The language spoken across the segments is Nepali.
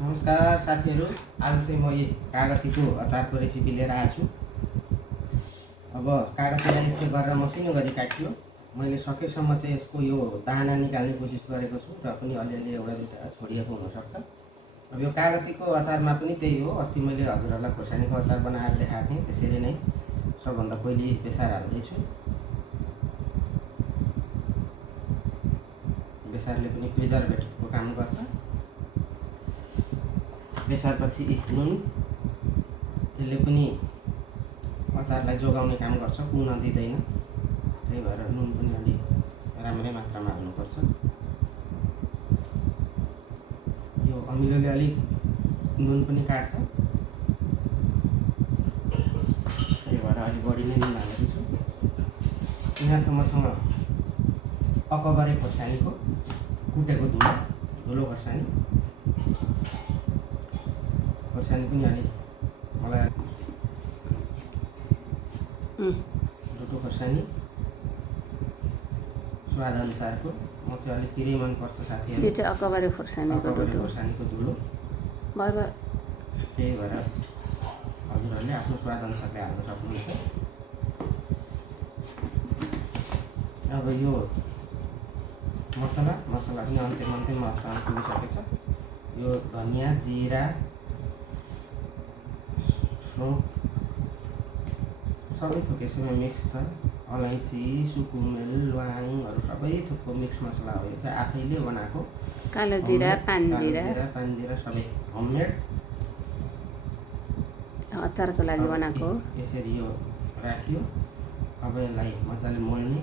नमस्कार साथीहरू, आज चाहिँ म कागतीको अचारको रेसिपी लिएर आएको छु। अब कागतीलाई यस्तो गरेर मसिनो गरी काटियो। मैले सकेसम्म चाहिँ यसको यो दाना निकाल्ने कोसिस गरेको छु, र पनि अलिअलि एउटा दुईवटा छोडिएको हुनसक्छ। अब यो कागतीको अचारमा पनि त्यही हो। अस्ति मैले हजुरहरूलाई खोर्सानीको अचार बनाएर देखाएको थिएँ। त्यसरी नै सबभन्दा पहिले बेसार हाल्दैछु। बेसारले पनि प्रिजर्भेटिभको काम गर्छ। बेसारपछि नुन, यसले पनि अचारलाई जोगाउने काम गर्छ, कुन दिँदैन। त्यही भएर नुन पनि अलिक राम्रै मात्रामा हाल्नुपर्छ। यो अमिलोले अलिक नुन पनि काट्छ, त्यही भएर अलिक बढी नै नुन हालेको छु। यहाँ छ मसँग अकबरे खोर्सानीको कुटेको धुलो खोर्सानी पनि अलिक मलाई डुटो खोर्सानी स्वाद अनुसारको। म चाहिँ अलिक पिरै मनपर्छ साथीहरू। यो चाहिँ अकबरे खोर्सानीको धुलो भयो। त्यही भएर हजुरहरूले आफ्नो स्वाद अनुसारले हाल्न सक्नुहुन्छ। अब यो मसला पनि अन्त्यमा पुगिसकेछ। यो धनियाँ, जिरा, सौंफ सबै थोक यसैमा मिक्स छ। अलैँची, सुकुमेल, ल्वाङहरू सबै थोकको मिक्स मसला हो। यो चाहिँ आफैले बनाएको कालो जिरा, पानजिरा सबै होममेड अचारको लागि बनाएको। यसरी यो राखियो। अब यसलाई मजाले मोल्ने।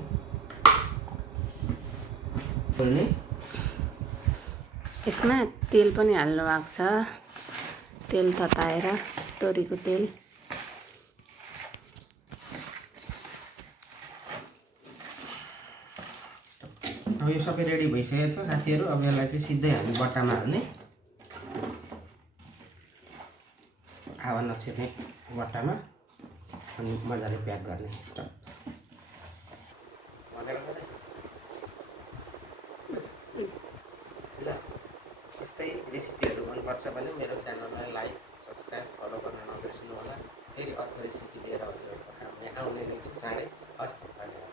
यसमा तेल पनि हाल्नु भएको छ। तेल तताएर, तोरीको तेल। अब यो सबै रेडी भइसकेको छ साथीहरू। अब यसलाई चाहिँ सिधै हामी बट्टामा हाल्ने। हावा नछिर्ने बट्टामा, अनि मजाले प्याक गर्ने। ल, यस्तै रेसिपीहरू मनपर्छ भने मेरो च्यानललाई लाइक, सब्सक्राइब, फलो गर्न नबिर्सनु होला। फेरि अर्को रेसिपी लिएर हजुरहरूको सामने आउने नै छु चाँडै। हस्, धन्यवाद।